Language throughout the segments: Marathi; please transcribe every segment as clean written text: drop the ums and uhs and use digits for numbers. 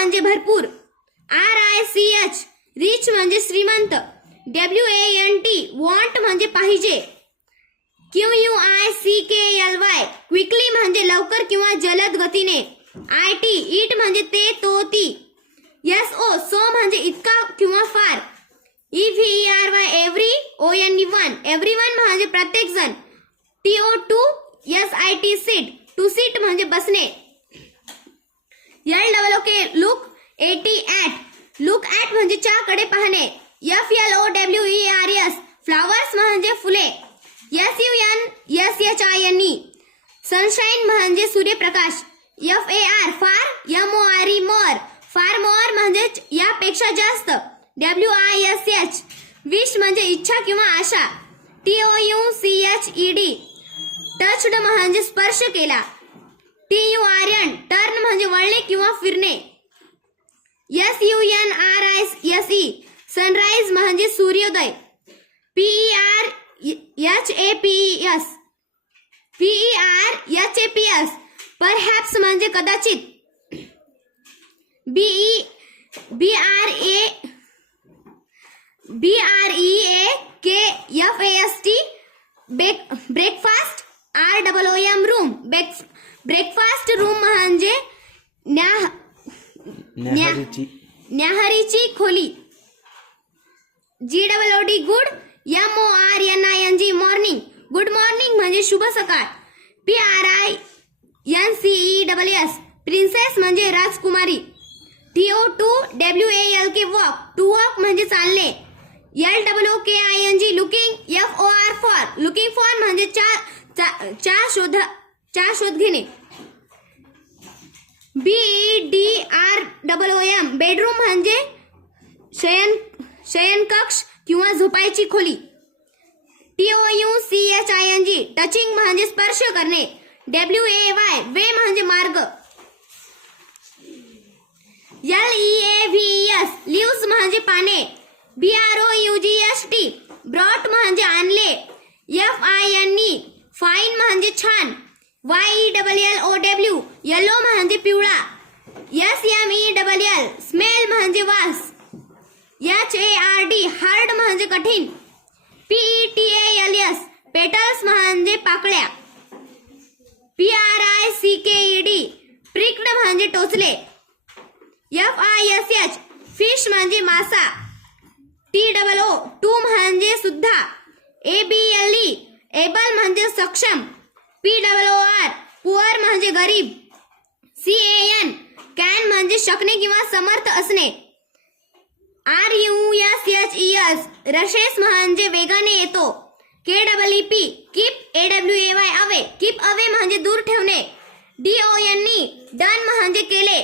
म्हणजे भरपूर. RICH रिच म्हणजे श्रीमंत. WANT वॉन्ट म्हणजे पाहिजे. QUICKLY क्विकली म्हणजे लवकर किंवा जलद गतीने. IT इट म्हणजे ते तो ती. SO सो म्हणजे इतका किंवा फार. EVERY एव्हरी ONE एव्हरीवन म्हणजे प्रत्येक जण. TO2 SIT seat to seat म्हणजे बसणे. LOOK look. AT at look at म्हणजे च्याकडे पाहणे. FLOWERS फ्लावर्स म्हणजे फुले. SUNSHINE सनशाईन म्हणजे सूर्यप्रकाश. FAR फार. MORE मोर फार मोर म्हणजे यापेक्षा जास्त. WISH विश म्हणजे इच्छा किंवा आशा. TOUCHED टच्ड म्हणजे स्पर्श केला. TURN टर्न म्हणजे वळणे किंवा फिरणे. SUNRISE सनराइज म्हणजे सूर्योदय. PERHAPS परहॅप्स म्हणजे कदाचित. BREAKFAST breakfast. ROOM room breakfast room म्हणजे न्याहारीची खोली. GOOD good. MORNING morning good morning म्हणजे शुभ सकाळ. PRINCESS प्रिन्सेस म्हणजे राजकुमारी. TO2 WALK walk to walk म्हणजे चालणे. LOOKING looking. FOR for looking for म्हणजे चा शोध घेणे. BEDROOM बेडरूम म्हणजे शयनकक्ष किंवा झोपायची खोली. TOUCHING टचिंग म्हणजे स्पर्श करणे. WAY वे म्हणजे मार्ग. LEAVES लीव्स म्हणजे पाने. BROUGST ब्रॉट म्हणजे आणले. FINE फाईन म्हणजे छान. YELLOW येलो म्हणजे पिवळा. SMELL स्मेल म्हणजे वास. HARD हार्ड म्हणजे कठीण. PETALS पेटल्स म्हणजे पाकळ्या. PRICKED प्रिक्ड म्हणजे टोचले. FISH फिश म्हणजे मासा. TOO म्हणजे सुद्धा. ABLE एबल म्हणजे सक्षम. POOR पुअर म्हणजे गरीब. CAN कॅन म्हणजे शकणे किंवा समर्थ असणे. RUSHES रशेस म्हणजे वेगाने येतो. KEEP keep AWAY away keep away म्हणजे दूर ठेवणे. DONE डन म्हणजे केले.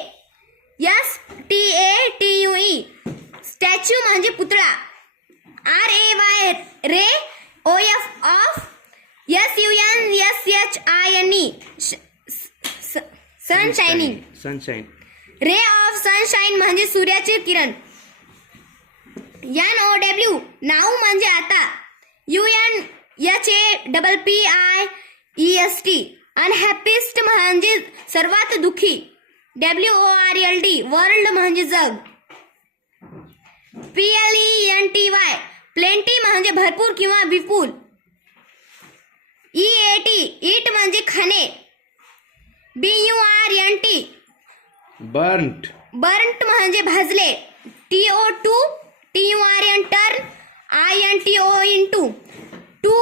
STATUE स्टॅच्यू म्हणजे पुतळा. RAY ray OF of. SUNSHINE sunshining ray of sunshine म्हणजे सूर्याचे किरण. NOW नाऊ म्हणजे आता. UNHAPPIEST अनहॅपीस्ट म्हणजे सर्वात दुःखी. WORLD वर्ल्ड म्हणजे जग. PLENTY प्लेंटी म्हणजे भरपूर किंवा विपुल. EAT ईट म्हणजे खाणे. BURNT बर्न्ट म्हणजे भाजले. TO2 TURN turn. INTO to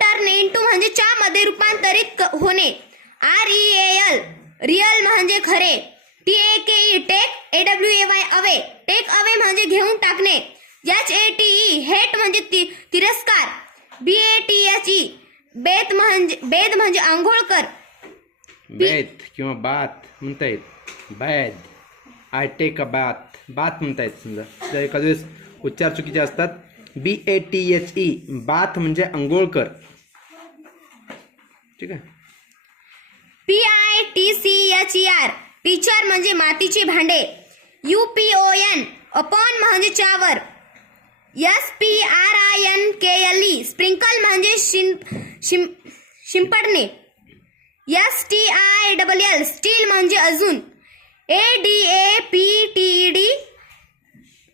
turn into म्हणजे च्या मध्ये रूपांतरित होणे. REAL रिअल म्हणजे खरे. TAKE take AWAY away take away म्हणजे घेऊन टाकणे. HATE हेट म्हणजे तिरस्कार. BATHE बेद म्हणजे आंघोळ कर. बेथ किंवा बाथ म्हणता येत. बैद I take a bath bath म्हणता येत. समजा जर एखाद्या वेळेस उच्चार चुकीचे असतात. BATHE बाथ म्हणजे आंघोळ कर. ठीक आहे. PITCHER टीचर म्हणजे मातीची भांडे. UPON अपॉन म्हणजे च्यावर. SPRINKLE स्प्रिंकल म्हणजे शिंपडणे. STILL स्टील म्हणजे अजून. ADAPTED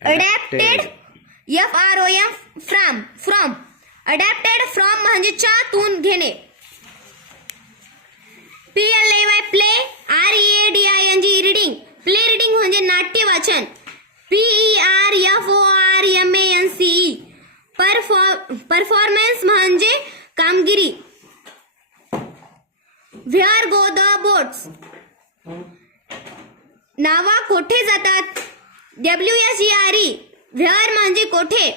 adapted FROM from adapted from म्हणजे च्यातून घेणे. PLAY play READING reading play reading म्हणजे नाट्य वाचन. PERFORMANCE परफॉर्मन्स म्हणजे कामगिरी. व्हेअर गो द बोट्स नावा कोठे जातात. WSERE व्हेअर म्हणजे कोठे.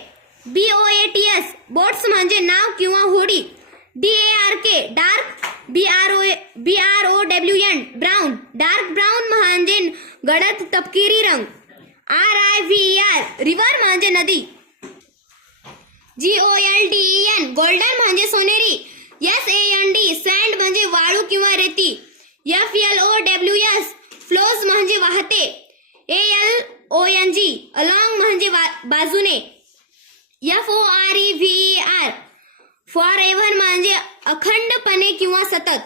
BOATS बोट्स म्हणजे नाव किंवा होडी. DARK dark BROWN brown dark brown म्हणजे गडद तपकिरी रंग. RIVER रिव्हर म्हणजे नदी. GOLDEN गोल्डन म्हणजे सोनेरी. SAND सँड म्हणजे वाळू किंवा रेती. FLOWS फ्लोज म्हणजे वाहते. ALONG अलॉंग म्हणजे बाजूने. FOREVER फॉरएव्हर म्हणजे अखंडपणे किंवा सतत.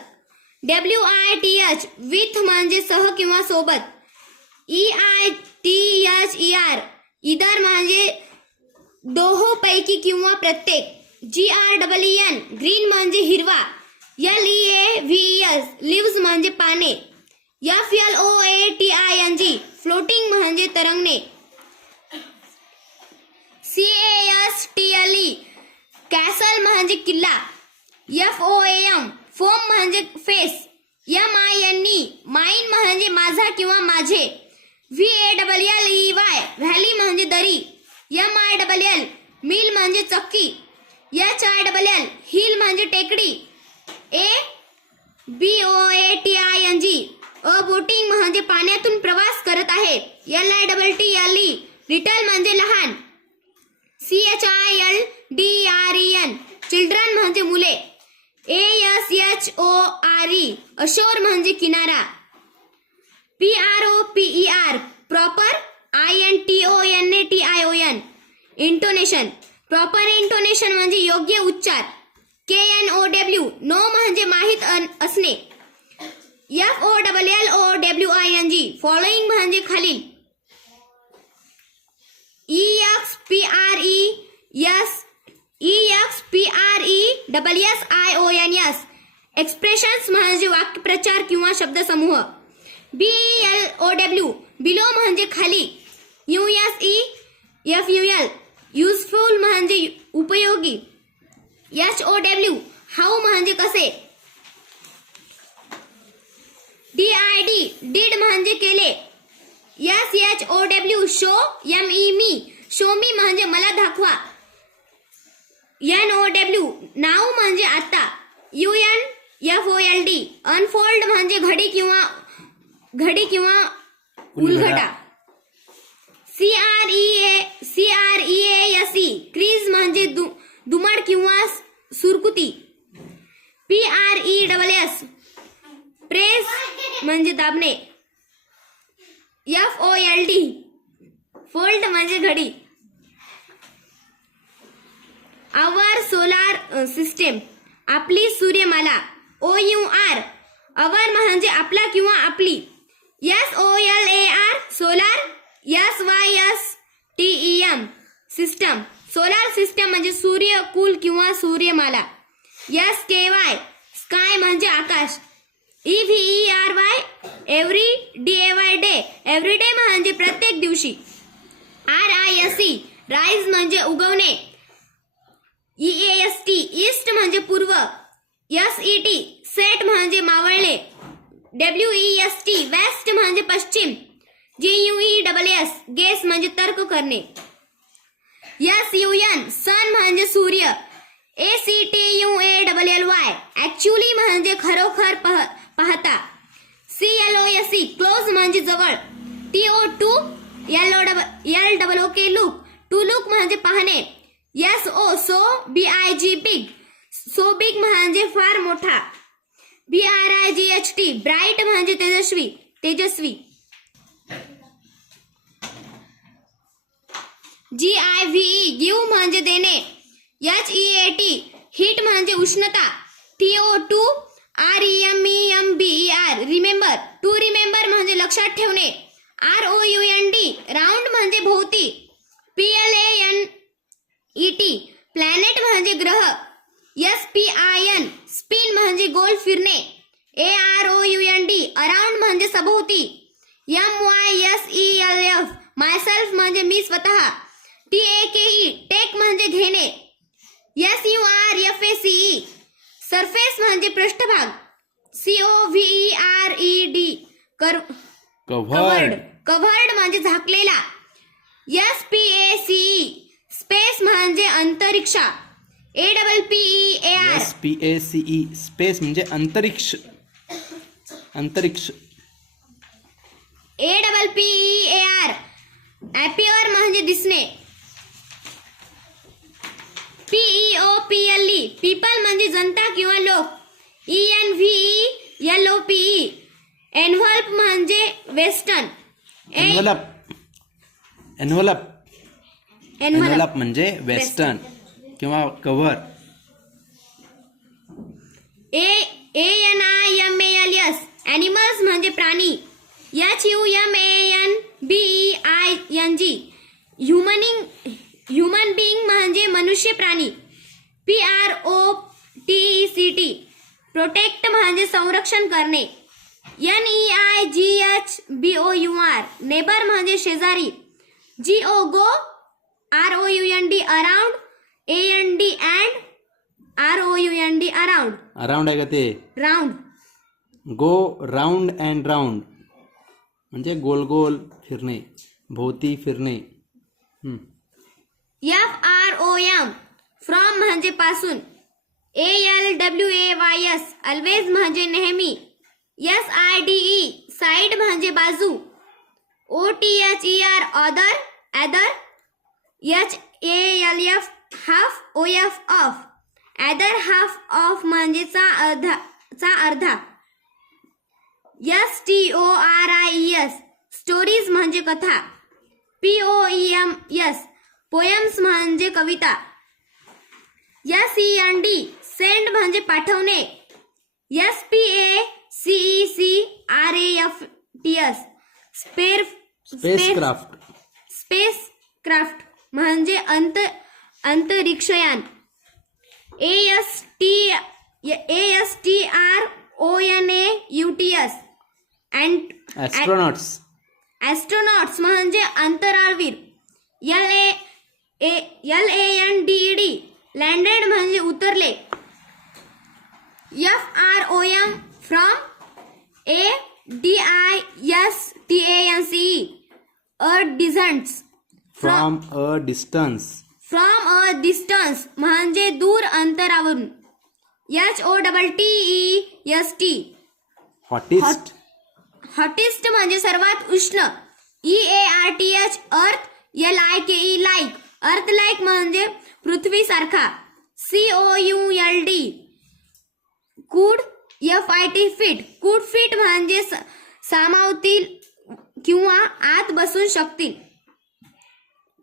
WITH विथ म्हणजे सह किंवा सोबत. EITHER इदर म्हणजे दोहोपैकी किंवा प्रत्येक. GREEN ग्रीन म्हणजे हिरवा. LEAVES लिव्स म्हणजे पाने. FLOATING फ्लोटिंग म्हणजे तरंगणे. CASTLE कॅसल म्हणजे किल्ला. FOAM फोम म्हणजे फेस. MINE माइन म्हणजे माझा किंवा माझे. VALLEY व्हॅली म्हणजे दरी. MILL मिल म्हणजे चक्की. HILL हिल म्हणजे टेकडी. BOATING बोटिंग म्हणजे पाण्यातून प्रवास करत आहे. LITTLE लिटल म्हणजे लहान. CHILDREN चिल्ड्रन म्हणजे मुले. ASHORE अशोर म्हणजे किनारा. PROPER proper. INTONATION intonation proper intonation म्हणजे योग्य उच्चार. KNOW नो म्हणजे माहित असणे. FOLLOWING फॉलोइंग म्हणजे खालील. EXPRESSIONS एक्सप्रेशन्स म्हणजे वाक्प्रचार किंवा शब्दसमूह. BELOW बिलो म्हणजे खाली. USEFUL युजफुल म्हणजे उपयोगी. HOW हाऊ म्हणजे कसे. DID डीड म्हणजे केले. SHOW शो मी शो मी म्हणजे मला दाखवा. NOW नाव म्हणजे आता. UNFOLD अनफोल्ड म्हणजे घडी किंवा उलगडा. CREASE क्रीज म्हणजे दुमड किंवा सुरकुती. PRESS प्रेस म्हणजे दाबणे. FOLD फोल्ड म्हणजे घडी. आवर सोलार सिस्टीम आपली सूर्यमाला. OUR अवर म्हणजे आपला किंवा आपली. SOLAR solar. SYSTEM system solar system म्हणजे सूर्यकुल किंवा सूर्यमाला. SKY स्काय म्हणजे आकाश. EVERY एव्हरी डे एव्हरीडे म्हणजे प्रत्येक दिवशी. RISE राईज म्हणजे उगवणे. EAST ईस्ट म्हणजे पूर्व. SET सेट म्हणजे मावळणे. WEST वेस्ट म्हणजे पश्चिम. GUESS गेस म्हणजे तर्क करणे. SUN सन म्हणजे सूर्य. ACTUALLY ऍक्च्युअली म्हणजे खरोखर पाहता. CLOSE क्लोज म्हणजे जवळ. TO2 LOOK look to look म्हणजे पाहणे. SO so BIG big so big म्हणजे फार मोठा. BRIGHT ब्राईट म्हणजे तेजस्वी. GIVE गिव्ह म्हणजे देणे. HEAT हीट म्हणजे उष्णता. TO2 REMEMBER remember to remember म्हणजे लक्षात ठेवणे. ROUND राऊंड म्हणजे भोवती. PLANET प्लॅनेट म्हणजे ग्रह. SPIN स्पिन म्हणजे गोल फिरणे. AROUND अराउंड म्हणजे सभोवती. MYSELF मायसेल्फ म्हणजे मी स्वतः. TAKE टेक म्हणजे घेणे. SURFACE सरफेस म्हणजे पृष्ठभाग. COVERED covered. कव्हर्ड म्हणजे झाकलेला. SPACE स्पेस म्हणजे अंतरिक्षा. APPEAR SPACE स्पेस म्हणजे अंतरिक्ष. अंतरिक्ष. APPEAR ॲपियर म्हणजे दिसणे. PEOPLE पीपल म्हणजे जनता किंवा लोक. ENVELOPE एन्व्हल्प म्हणजे वेस्टर्न. एन्व्हलप. एन्व्हलप. एन्व्हलप म्हणजे वेस्टर्न किंवा कव्हर. ANIMALS ॲनिमल्स म्हणजे प्राणी. HUMANBEING ह्युमन बिंग म्हणजे मनुष्य प्राणी. PROTECT प्रोटेक्ट म्हणजे संरक्षण करणे. NEIGHBOUR नेबर म्हणजे शेजारी. GO ROUND around. AND and ROUND around. Around आहे का ते? Round. Go round and round म्हणजे गोल गोल फिरणे, भोवती फिरणे. FROM फ्रॉम म्हणजे पासून. ALWAYS ऑलवेज म्हणजे नेहमी. SIDE साइड म्हणजे बाजू. OTHER other other. HALF half. OF of other half of म्हणजे चा अर्धा. STORIES स्टोरीज म्हणजे कथा. POEMS पोएम्स म्हणजे कविता. SEND सेंड म्हणजे पाठवणे. SPACECRAFTS spacecraft. स्पेसक्राफ्ट म्हणजे अंतरिक्षयान. ASTRONAUTS ॲस्ट्रोनॉट्स. ॲस्ट्रोनॉट्स म्हणजे अंतराळवीर. LANDED लँडेड म्हणजे उतरले. FROM from. ADISTANCE a distance. From a distance. From a distance म्हणजे दूर अंतरावरून. HOTTEST हॉटिस्ट. हॉटिस्ट म्हणजे सर्वात उष्ण. EARTH अर्थ. LIKE लाईक अर्थ लाईक म्हणजे पृथ्वीसारखा. COULD could. FIT fit could fit म्हणजे सामावतील किंवा आत बसून शकतील.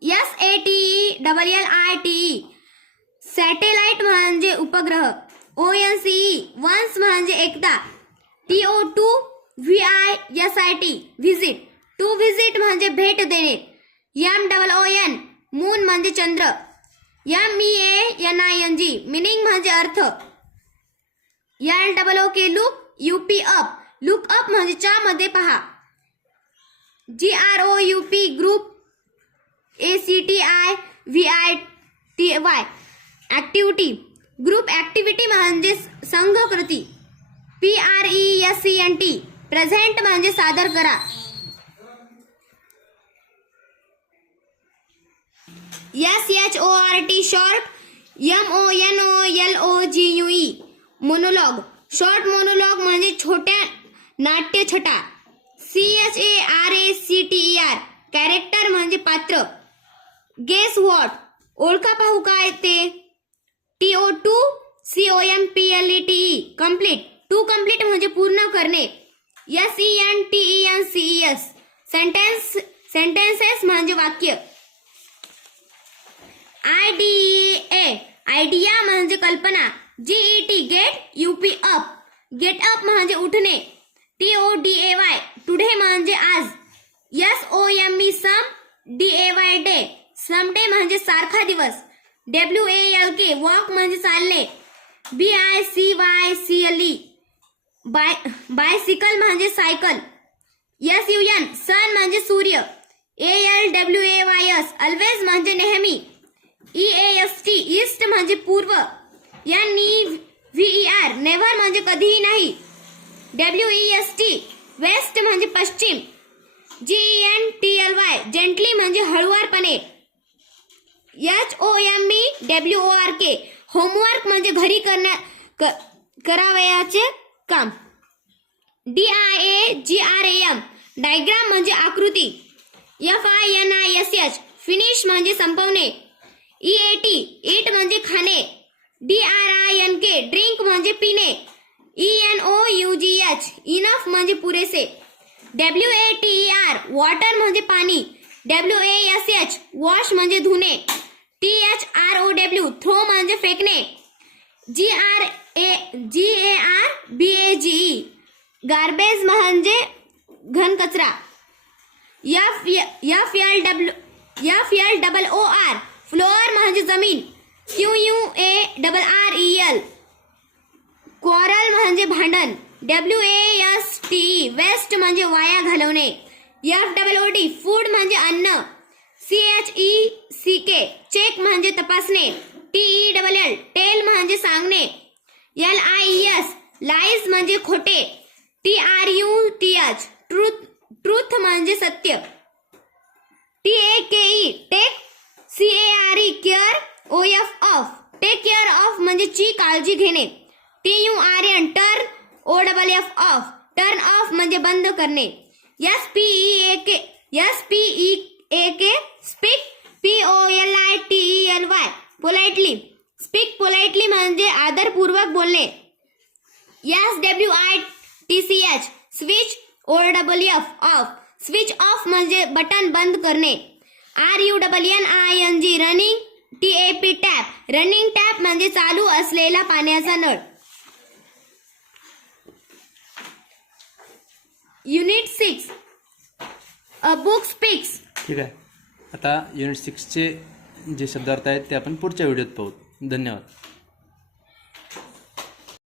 SATELLITE सॅटेलाइट म्हणजे उपग्रह. ONCE वन्स म्हणजे एकदा. TO2 VISIT visit. To visit म्हणजे भेट देणे. MOON मून म्हणजे चंद्र. MEANING मिनिंग म्हणजे अर्थ. LOOK look. UP up look up म्हणजे च्या मध्ये पहा. GROUP group. ACTI VITY activity group. Activity म्हणजे संघकृती. PRESENT प्रेझेंट म्हणजे सादर करा. SHORT short. MONOLOGUE monologue. Short monologue म्हणजे छोट्या नाट्यछटा. CHARACTER कॅरेक्टर म्हणजे पात्र. गेस व्हॉट ओळखा पाहू काय ते. TO2 COMPLETE complete. To complete म्हणजे पूर्ण करणे. SENTENCES सेंटेन्सेस म्हणजे वाक्य. IDEA आयडिया म्हणजे कल्पना. GET get. UP up get up म्हणजे उठणे. TODAY टुडे म्हणजे आज. DAY डे, समडे म्हणजे सारखा दिवस. WALK वॉक म्हणजे चालणे. BICYCLE बायसिकल म्हणजे सायकल. SUN सन म्हणजे सूर्य. ALWAYS ऑलवेज म्हणजे नेहमी. EAST ईस्ट म्हणजे पूर्व. NEVER नेव्हर म्हणजे कधीही नाही. WEST वेस्ट म्हणजे पश्चिम. GENTLY जेंटली म्हणजे हळुवारपणे. HOMEWORK होमवर्क म्हणजे घरी करावयाचे काम. DIAGRAM डायग्राम म्हणजे आकृती. FINISH फिनिश म्हणजे संपवणे. EAT ईट म्हणजे खाणे. DRINK ड्रिंक म्हणजे पिणे. ENOUGH इनफ म्हणजे पुरेसे. WATER वॉटर म्हणजे पाणी. WASH वॉश म्हणजे धुणे. THROW थ्रो म्हणजे फेकणे. GARBAGE गार्बेज म्हणजे घन कचरा. FLOOR फ्लोअर म्हणजे जमीन. QUARREL क्वारल म्हणजे भांडण. WASTE वेस्ट म्हणजे वाया घालवणे. FOOD फूड म्हणजे अन्न. CHECK चेक म्हणजे तपासणे. TELL टेल म्हणजे सांगणे. LIES लाईज म्हणजे खोटे. TRUTH ट्रूथ म्हणजे सत्य. TAKE take. CARE care. OF take care of म्हणजे ची काळजी घेणे. TURN turn. OFF turn off म्हणजे बंद करणे. SPEAK speak. POLITELY politely speak politely म्हणजे आदरपूर्वक बोलणे. SWITCH switch. OFF off switch off म्हणजे बटन बंद करणे. RUNNING running. TAP tap running tap म्हणजे चालू असलेला पाण्याचा नळ. Unit 6 a book speaks. ठीक आहे. आता युनिट 6चे जे शब्दार्थ आहेत ते आपण पुढच्या व्हिडिओत पाहू. धन्यवाद.